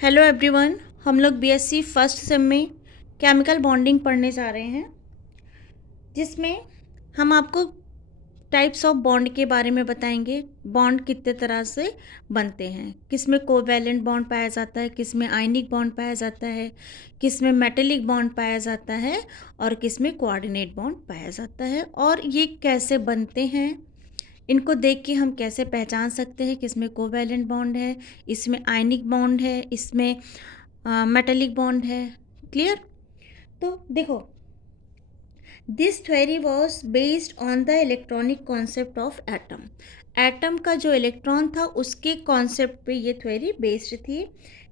Hello everyone, हम लोग BSc first sem में केमिकल बॉन्डिंग पढ़ने जा रहे हैं, जिसमें हम आपको टाइप्स ऑफ बॉन्ड के बारे में बताएंगे। बॉन्ड कितने तरह से बनते हैं, किस में कोवैलेंट बॉन्ड पाया जाता है, किस में आयनिक बॉन्ड पाया जाता है, किस में मेटेलिक बॉन्ड पाया जाता है और किस में कोऑर्डिनेट बॉन्ड पाया जाता है, और ये कैसे बनते हैं। इनको देख के हम कैसे पहचान सकते हैं किसमें कोवैलेंट बॉन्ड है, इसमें आयनिक बॉन्ड है, इसमें मेटेलिक बॉन्ड है। क्लियर? तो देखो, this theory was based on the electronic concept of atom. Atom का जो इलेक्ट्रॉन था उसके कॉन्सेप्ट पे ये थ्योरी बेस्ड थी।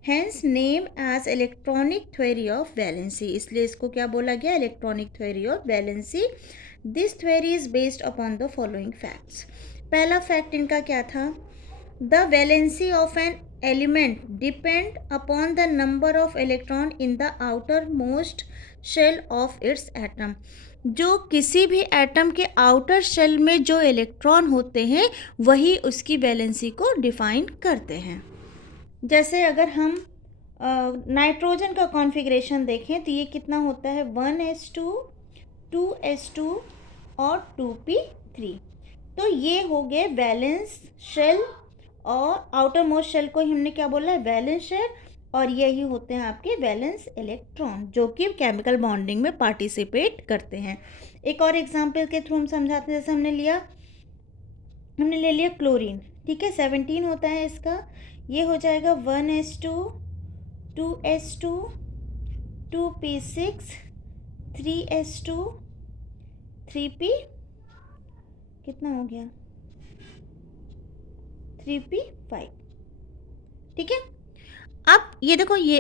Hence name as electronic theory of valency, इसलिए इसको क्या बोला गया, electronic theory of valency. This theory is based upon the following facts. पहला फैक्ट इनका क्या था, the valency of an element depend upon the number of electron in the outer most shell of its atom. जो किसी भी atom के outer shell में जो इलेक्ट्रॉन होते हैं वही उसकी वैलेंसी को डिफाइन करते हैं। जैसे अगर हम नाइट्रोजन का कॉन्फ़िगरेशन देखें तो ये कितना होता है, 1s2, 2s2 और 2p3। तो ये हो गए वैलेंस शेल, और आउटर मोस्ट शेल को हमने क्या बोला है, वैलेंस शेल, और यही होते हैं आपके वैलेंस इलेक्ट्रॉन जो कि केमिकल बॉन्डिंग में पार्टिसिपेट करते हैं। एक और एग्जांपल के थ्रू हम समझाते हैं। जैसे हमने ले लिया क्लोरीन, ठीक है, 17 होता है इसका, ये हो जाएगा 1s2, 2s2, 2p6, 3s2, 3p, कितना हो गया, 3p5। ठीक है, अब ये देखो, ये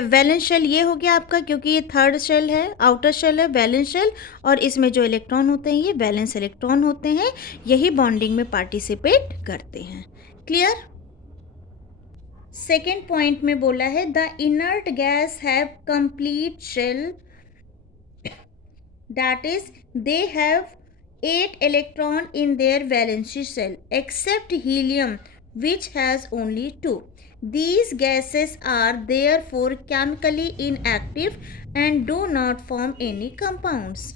वैलेंस शेल ये हो गया आपका, क्योंकि ये थर्ड शेल है, आउटर शेल है वैलेंस शेल, और इसमें जो इलेक्ट्रॉन होते हैं ये वैलेंस इलेक्ट्रॉन होते हैं, यही बॉन्डिंग में पार्टिसिपेट करते हैं। क्लियर? सेकेंड पॉइंट में बोला है, the inert gas have complete shell, that is they have 8 electron in their valency shell except helium which has only 2. These gases are therefore chemically inactive and do not form any compounds.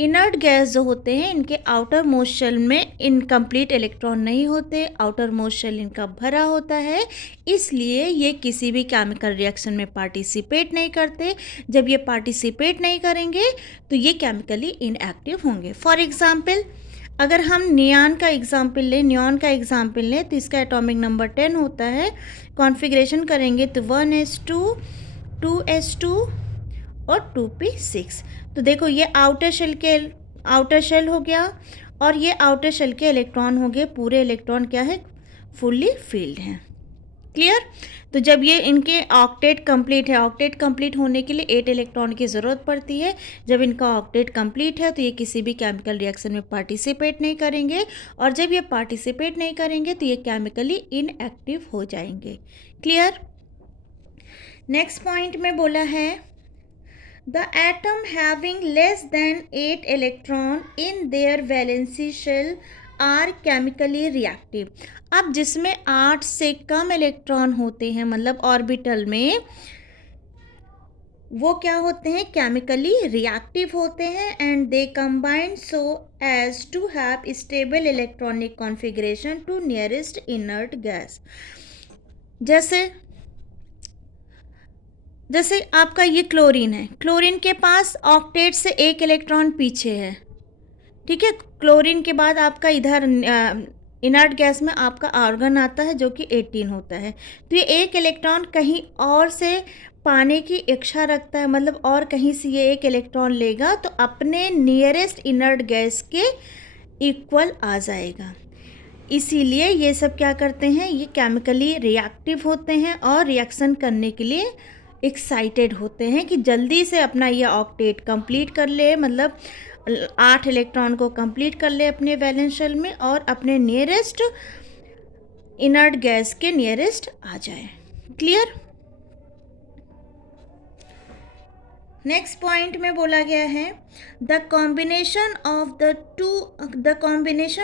Inert gas जो होते हैं इनके outer most shell में incomplete electron नहीं होते, outer most shell इनका भरा होता है, इसलिए ये किसी भी केमिकल रिएक्शन में पार्टिसिपेट नहीं करते। जब ये पार्टिसिपेट नहीं करेंगे तो ये केमिकली इनएक्टिव होंगे। फॉर एग्जांपल, अगर हम नियॉन का एग्जांपल लें तो इसका एटॉमिक नंबर 10 होता है। कॉन्फ़िगरेशन करेंगे तो 1s2, 2s2 और 2p6। तो देखो, ये आउटर शेल हो गया, और ये आउटर शेल के इलेक्ट्रॉन हो गए, पूरे इलेक्ट्रॉन क्या है, फुल्ली फील्ड हैं। क्लियर? तो जब ये इनके ऑक्टेट कंप्लीट है, ऑक्टेट कंप्लीट होने के लिए 8 इलेक्ट्रॉन की ज़रूरत पड़ती है। जब इनका ऑक्टेट कंप्लीट है तो ये किसी भी केमिकल रिएक्शन में पार्टिसिपेट नहीं करेंगे, और जब ये पार्टिसिपेट नहीं करेंगे तो ये केमिकली इनएक्टिव हो जाएंगे। क्लियर? नेक्स्ट पॉइंट में बोला है, the atom having less than 8 electron in their valency shell are chemically reactive. अब जिसमें 8 से कम इलेक्ट्रॉन होते हैं, मतलब ऑर्बिटल में, वो क्या होते हैं, केमिकली रिएक्टिव होते हैं, and they combine so as to have stable electronic configuration to nearest inert gas. जैसे आपका ये क्लोरीन है, क्लोरीन के पास ऑक्टेट से 1 इलेक्ट्रॉन पीछे है, ठीक है। क्लोरीन के बाद आपका इधर इनर्ट गैस में आपका आर्गन आता है जो कि 18 होता है। तो ये 1 इलेक्ट्रॉन कहीं और से पाने की इच्छा रखता है, मतलब और कहीं से ये 1 इलेक्ट्रॉन लेगा तो अपने नियरेस्ट इनर्ट गैस के इक्वल आ जाएगा। इसीलिए ये सब क्या करते हैं, ये केमिकली रिएक्टिव होते हैं और रिएक्शन करने के लिए एक्साइटेड होते हैं कि जल्दी से अपना ये ऑक्टेट कंप्लीट कर ले, मतलब 8 इलेक्ट्रॉन को कंप्लीट कर ले अपने वैलेंस शेल में, और अपने नियरेस्ट इनर्ट गैस के नियरेस्ट आ जाए। क्लियर? नेक्स्ट पॉइंट में बोला गया है the combination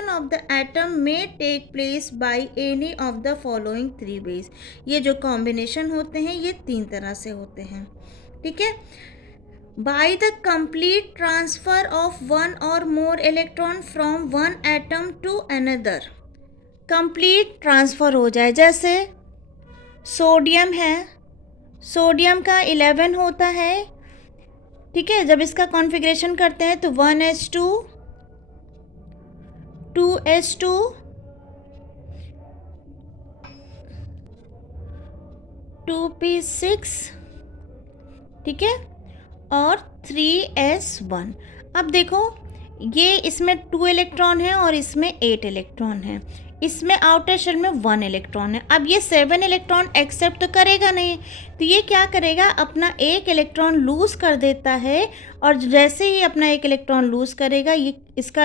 of the atom में take place by any of the following 3 ways. ये जो कॉम्बिनेशन होते हैं ये 3 तरह से होते हैं, ठीक है। By the complete transfer of one और more electron from one atom to another. Complete transfer हो जाए, जैसे सोडियम है, सोडियम का 11 होता है, ठीक है। जब इसका कॉन्फ़िगरेशन करते हैं तो 1s2 2s2 2p6, ठीक है, और 3s1। अब देखो ये इसमें 2 इलेक्ट्रॉन है और इसमें 8 इलेक्ट्रॉन है, इसमें आउटर शेल में 1 इलेक्ट्रॉन है। अब ये 7 इलेक्ट्रॉन एक्सेप्ट तो करेगा नहीं, तो ये क्या करेगा, अपना 1 इलेक्ट्रॉन लूज़ कर देता है। और जैसे ही अपना 1 इलेक्ट्रॉन लूज़ करेगा ये इसका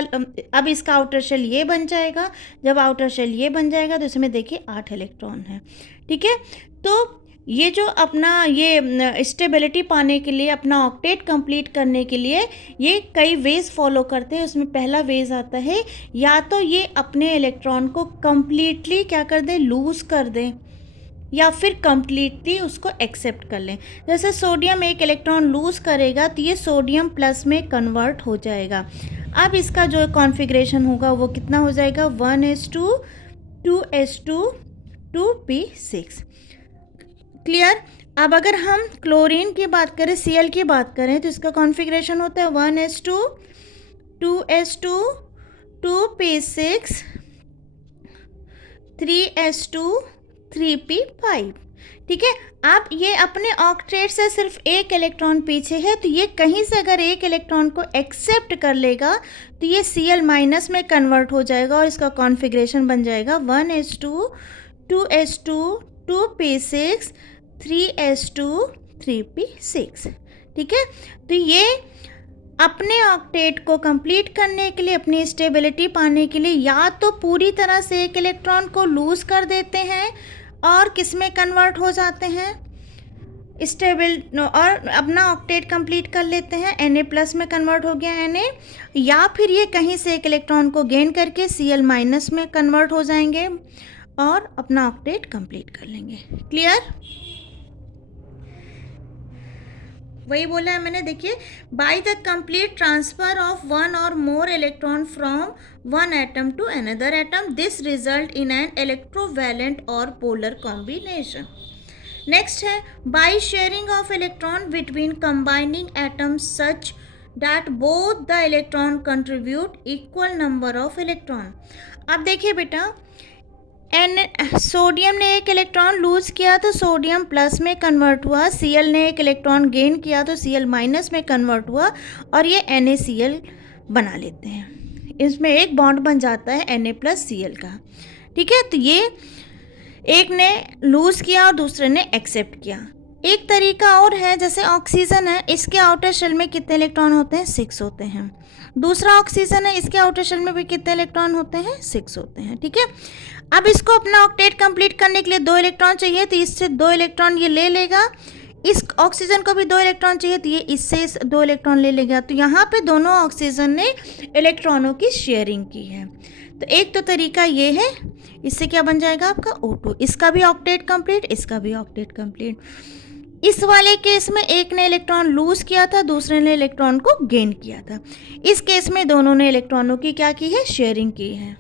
अब इसका आउटर शेल ये बन जाएगा। जब आउटर शेल ये बन जाएगा तो इसमें देखिए 8 इलेक्ट्रॉन है, ठीक है। तो ये जो अपना ये स्टेबिलिटी पाने के लिए, अपना ऑक्टेट कंप्लीट करने के लिए ये कई वेज फॉलो करते हैं। उसमें पहला वेज आता है या तो ये अपने इलेक्ट्रॉन को कम्प्लीटली क्या कर दें, लूज़ कर दें, या फिर कम्प्लीटली उसको एक्सेप्ट कर लें। जैसे सोडियम 1 इलेक्ट्रॉन लूज़ करेगा तो ये सोडियम प्लस में कन्वर्ट हो जाएगा। अब इसका जो कॉन्फ़िगरेशन होगा वो कितना हो जाएगा, 1s2 2s2 2p6। क्लियर। अब अगर हम क्लोरीन की बात करें, Cl की बात करें, तो इसका कॉन्फ़िगरेशन होता है 1s2 2s2 2p6 3s2 3p5, ठीक है। अब ये अपने ऑक्टेट से सिर्फ 1 इलेक्ट्रॉन पीछे है, तो ये कहीं से अगर 1 इलेक्ट्रॉन को एक्सेप्ट कर लेगा तो ये Cl माइनस में कन्वर्ट हो जाएगा और इसका कॉन्फ़िगरेशन बन जाएगा 1s2 2s2 2p6 3s2 3p6, ठीक है। तो ये अपने ऑक्टेट को कंप्लीट करने के लिए, अपनी स्टेबिलिटी पाने के लिए या तो पूरी तरह से 1 इलेक्ट्रॉन को लूज़ कर देते हैं और किस में कन्वर्ट हो जाते हैं, स्टेबल, और अपना ऑक्टेट कंप्लीट कर लेते हैं, Na+ में कन्वर्ट हो गया Na, या फिर ये कहीं से 1 इलेक्ट्रॉन को गेन करके Cl- में कन्वर्ट हो जाएंगे और अपना ऑक्टेट कंप्लीट कर लेंगे। क्लियर। वही बोला है मैंने, देखिए, by the complete transfer of one और more electron from one atom to another atom, this result in an electrovalent और पोलर कॉम्बिनेशन। नेक्स्ट है by sharing of electron between combining atoms such that both the electron contribute equal number of electron. अब देखिए बेटा, sodium ने 1 electron loose किया तो sodium plus में convert हुआ, Cl ने 1 इलेक्ट्रॉन गेन किया तो Cl माइनस में कन्वर्ट हुआ और ये NaCl बना लेते हैं। इसमें एक बॉन्ड बन जाता है Na+Cl का, ठीक है। तो ये एक ने लूज़ किया और दूसरे ने एक्सेप्ट किया। एक तरीका और है, जैसे ऑक्सीजन है, इसके आउटर शेल में कितने इलेक्ट्रॉन होते हैं, 6 होते हैं। दूसरा ऑक्सीजन है, इसके आउटर शेल में भी कितने इलेक्ट्रॉन होते हैं, 6 होते हैं, ठीक है। अब इसको अपना ऑक्टेट कंप्लीट करने के लिए 2 इलेक्ट्रॉन चाहिए, तो इससे 2 इलेक्ट्रॉन ये ले लेगा। इस ऑक्सीजन को भी 2 इलेक्ट्रॉन चाहिए तो ये इससे 2 इलेक्ट्रॉन ले लेगा। तो यहाँ पे दोनों ऑक्सीजन ने इलेक्ट्रॉनों की शेयरिंग की है। तो एक तो तरीका ये है, इससे क्या बन जाएगा आपका O2, इसका भी ऑक्टेट कंप्लीट, इसका भी ऑक्टेट कंप्लीट। इस वाले केस में एक ने इलेक्ट्रॉन लूज़ किया था, दूसरे ने इलेक्ट्रॉन को गेन किया था। इस केस में दोनों ने इलेक्ट्रॉनों की क्या की है, शेयरिंग की है।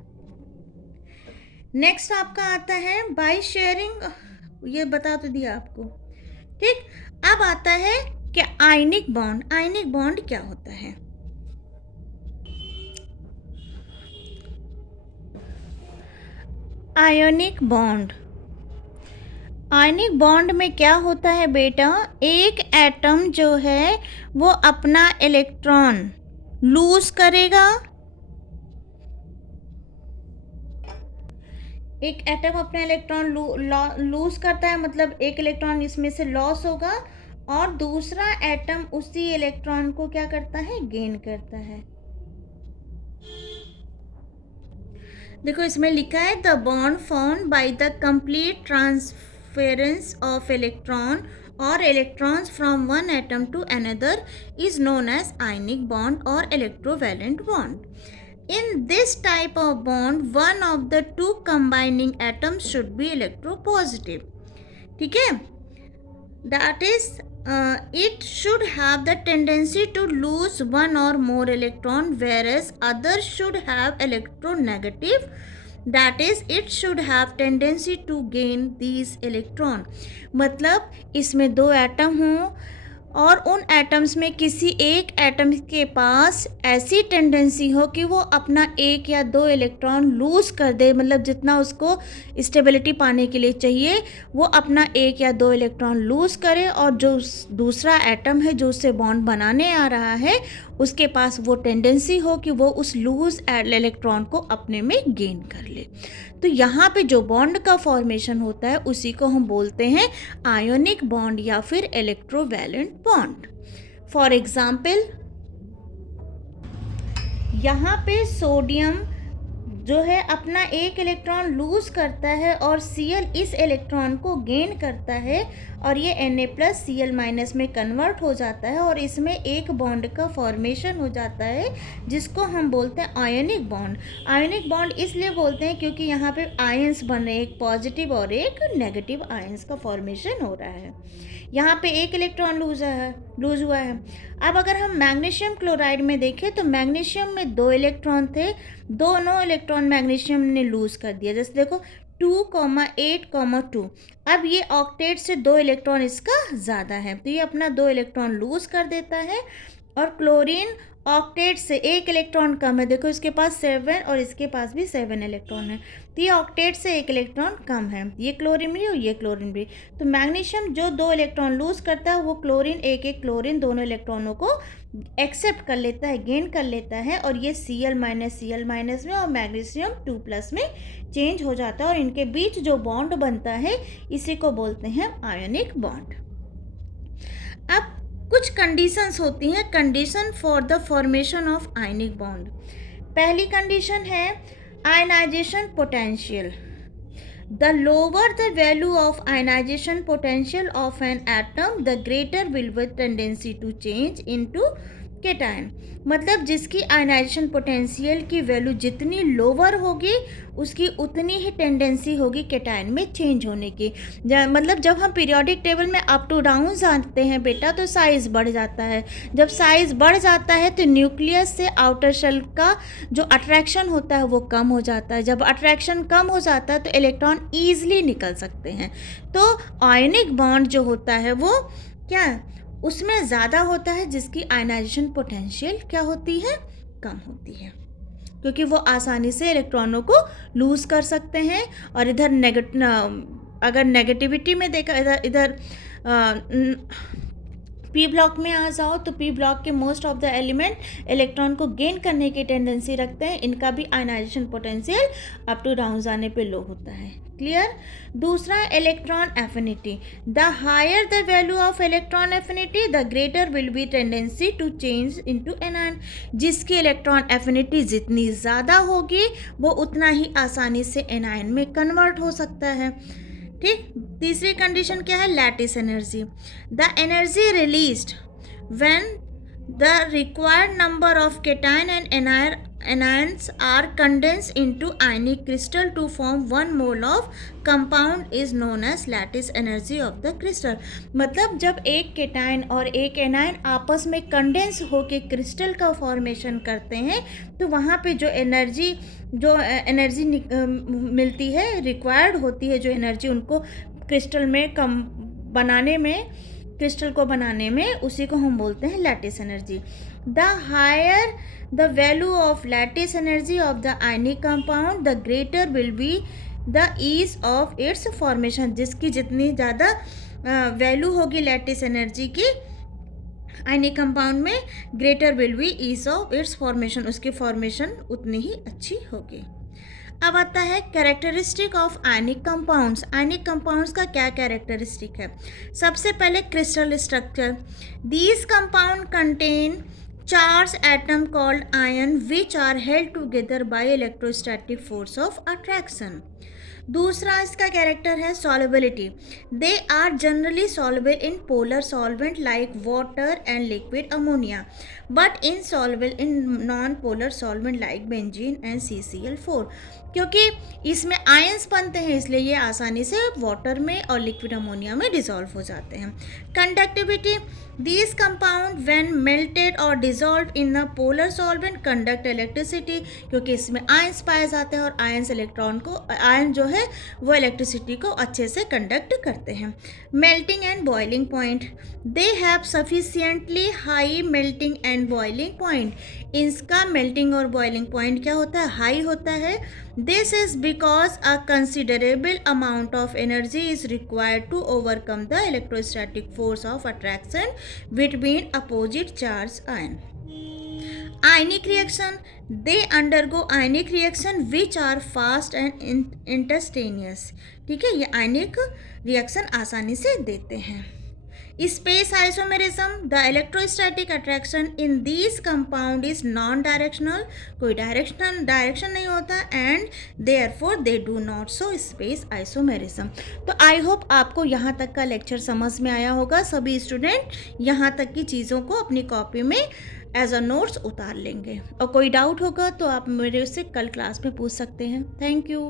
नेक्स्ट आपका आता है बाय शेयरिंग, ये बता तो दिया आपको, ठीक। अब आता है कि आयनिक बॉन्ड। आयनिक बॉन्ड क्या होता है, आयोनिक बॉन्ड। आयनिक बॉन्ड में क्या होता है बेटा, एक एटम जो है वो अपना इलेक्ट्रॉन लूज करेगा, एक एटम अपना इलेक्ट्रॉन लूज करता है, मतलब एक इलेक्ट्रॉन इसमें से लॉस होगा, और दूसरा एटम उसी इलेक्ट्रॉन को क्या करता है, गेन करता है। देखो इसमें लिखा है the bond formed by the complete transfer transference of electron or electrons from one atom to another is known as ionic bond or electrovalent bond. In this type of bond, one of the two combining atoms should be electropositive. ठीक है, that is it should have the tendency to lose one or more electron, whereas others should have electronegative, that is it should have tendency to gain these electron. मतलब इसमें दो atom हों और उन atoms में किसी एक एटम के पास ऐसी टेंडेंसी हो कि वो अपना एक या दो इलेक्ट्रॉन लूज़ कर दे, मतलब जितना उसको स्टेबिलिटी पाने के लिए चाहिए वो अपना एक या दो इलेक्ट्रॉन लूज़ करे, और जो दूसरा एटम है जो उससे बॉन्ड बनाने आ रहा है उसके पास वो टेंडेंसी हो कि वो उस लूज़ इलेक्ट्रॉन को अपने में गेन कर ले। तो यहाँ पे जो बॉन्ड का फॉर्मेशन होता है उसी को हम बोलते हैं आयोनिक बॉन्ड या फिर इलेक्ट्रोवैलेंट बॉन्ड। फॉर एग्जाम्पल, यहाँ पे सोडियम जो है अपना एक इलेक्ट्रॉन लूज़ करता है और Cl इस इलेक्ट्रॉन को गेन करता है और ये Na+Cl- में कन्वर्ट हो जाता है और इसमें एक बॉन्ड का फॉर्मेशन हो जाता है जिसको हम बोलते हैं आयनिक बॉन्ड। आयनिक बॉन्ड इसलिए बोलते हैं क्योंकि यहाँ पे आयंस बन रहे हैं, एक पॉजिटिव और एक नेगेटिव आयंस का फॉर्मेशन हो रहा है। यहाँ पे एक इलेक्ट्रॉन लूज़ हुआ है। अब अगर हम मैग्नीशियम क्लोराइड में देखें तो मैग्नीशियम में दो इलेक्ट्रॉन थे, दोनों इलेक्ट्रॉन मैग्नीशियम ने लूज़ कर दिया। जैसे देखो 2,8,2, अब ये ऑक्टेट से दो इलेक्ट्रॉन इसका ज़्यादा है तो ये अपना दो इलेक्ट्रॉन लूज़ कर देता है। और क्लोरीन ऑक्टेट से एक इलेक्ट्रॉन कम है, देखो इसके पास 7 और इसके पास भी 7 इलेक्ट्रॉन है, तो ये ऑक्टेट से एक इलेक्ट्रॉन कम है, ये क्लोरीन भी और ये क्लोरीन भी। तो मैग्नीशियम जो दो इलेक्ट्रॉन लूज़ करता है वो क्लोरीन एक एक क्लोरीन दोनों इलेक्ट्रॉनों को एक्सेप्ट कर लेता है, गेन कर लेता है, और ये Cl- में और मैग्नीशियम 2+ में चेंज हो जाता है और इनके बीच जो बॉन्ड बनता है इसी को बोलते हैं आयनिक बॉन्ड। अब कुछ कंडीशंस होती हैं, condition for the formation of ionic bond. पहली कंडीशन है ionization potential. The lower the value of ionization potential of an atom, the greater will be tendency to change into cation। मतलब जिसकी ionization potential की value जितनी lower होगी उसकी उतनी ही tendency होगी केटायन में चेंज होने की। मतलब जब हम पीरियोडिक टेबल में अप टू डाउन जानते हैं बेटा तो साइज़ बढ़ जाता है। जब साइज़ बढ़ जाता है तो न्यूक्लियस से आउटर शेल का जो अट्रैक्शन होता है वो कम हो जाता है। जब अट्रैक्शन कम हो जाता है तो इलेक्ट्रॉन ईजिली निकल सकते हैं। तो आयनिक बॉन्ड जो होता है वो क्या उसमें ज़्यादा होता है जिसकी आयनाइजेशन पोटेंशियल क्या होती है, कम होती है, क्योंकि वो आसानी से इलेक्ट्रॉनों को लूज़ कर सकते हैं। और इधर अगर नेगेटिविटी में देखा इधर पी ब्लॉक में आ जाओ तो पी ब्लॉक के most of the element electron को गेन करने की टेंडेंसी रखते हैं, इनका भी ionization potential up to down जाने पे लो होता है। क्लियर। दूसरा electron affinity. The higher the value of electron affinity the greater will be tendency to change into anion. जिसकी इलेक्ट्रॉन एफिनिटी जितनी ज़्यादा होगी वो उतना ही आसानी से एनायन में कन्वर्ट हो सकता है। ठीक। तीसरी कंडीशन क्या है, lattice energy. The energy released when the required number of cation and anions are condensed into ionic crystal to form 1 mole of compound is known as lattice energy of the crystal। मतलब जब एक cation और एक anion आपस में condense होके crystal का formation करते हैं तो वहाँ पे जो एनर्जी मिलती है, रिक्वायर्ड होती है जो एनर्जी उनको क्रिस्टल में क्रिस्टल को बनाने में, उसी को हम बोलते हैं lattice energy. The higher the value of lattice energy of the ionic compound the greater will be the ease of its formation. जिसकी जितनी ज़्यादा वैल्यू होगी लैटिस एनर्जी की आयनिक कंपाउंड में, greater will be ease of its formation, उसकी formation उतनी ही अच्छी होगी। अब आता है characteristic of ionic compounds. Ionic compounds का क्या कैरेक्टरिस्टिक है। सबसे पहले crystal structure. These compound contain charge atom called ion which are held together by electrostatic force of attraction. दूसरा इसका कैरेक्टर है solubility. They are generally soluble in polar solvent like water and liquid ammonia, but insoluble in non polar solvent like benzene and CCl4। क्योंकि इसमें ions बनते हैं इसलिए ये आसानी से वाटर में और लिक्विड अमोनिया में डिसॉल्व हो जाते हैं। Conductivity, these compound when melted or dissolved in a polar solvent conduct electricity, क्योंकि इसमें आयंस पाए जाते हैं और आयंस इलेक्ट्रॉन को, आयन जो है वो इलेक्ट्रिसिटी को अच्छे से कंडक्ट करते हैं। Melting and boiling point, they have sufficiently high melting and boiling point. इसका मेल्टिंग और बॉइलिंग पॉइंट क्या होता है, हाई होता है। This is because a considerable amount of energy is required to overcome the electrostatic force of attraction between opposite charge ion. Ionic reaction, they undergo ionic reaction which are fast and instantaneous। ठीक है, ये आयनिक reaction आसानी से देते हैं। Space isomerism, the electrostatic attraction in this compound is non directional, कोई direction नहीं होता, and therefore they do not show space isomerism. तो आई होप आपको यहाँ तक का लेक्चर समझ में आया होगा। सभी स्टूडेंट यहाँ तक की चीज़ों को अपनी कॉपी में एज अ नोट्स उतार लेंगे, और कोई डाउट होगा तो आप मेरे से कल क्लास में पूछ सकते हैं। Thank you.